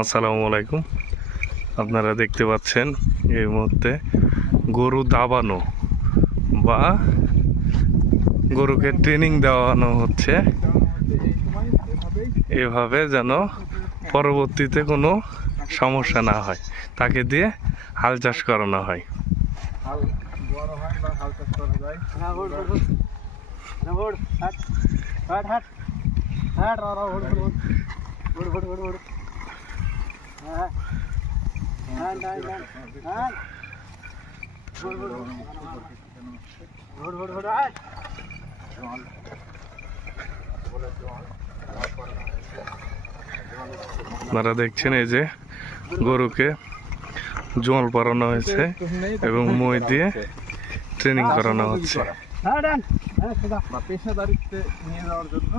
আসসালামু আলাইকুম। আপনারা দেখতে পাচ্ছেন এই মুহূর্তে গরু দাবানো বা গরুকে ট্রেনিং দেওয়ানো হচ্ছে, এভাবে যেন পরবর্তীতে কোনো সমস্যা না হয়, তাকে দিয়ে হাল চাষ করানো হয়। আপনারা দেখছেন এই যে গরুকে জল পরানো হয়েছে এবং মই দিয়ে ট্রেনিং করানো হচ্ছে। পেশাদারিত্বে নিয়ে যাওয়ার জন্য